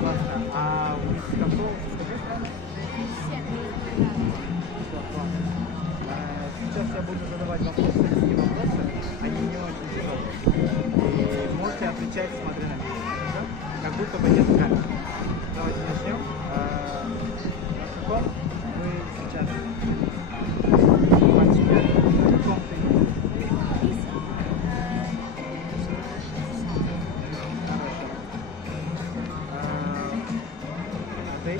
классно. А вы с какой страны? Всё, классно. Сейчас я буду задавать вам такие вопросы, они не очень тяжелые. И можете отвечать, смотря на меня. Хорошо? Как будто бы нет камеры. Давайте начнем. На каком вы сейчас мальчики? На каком ты? Хорошо. А ты?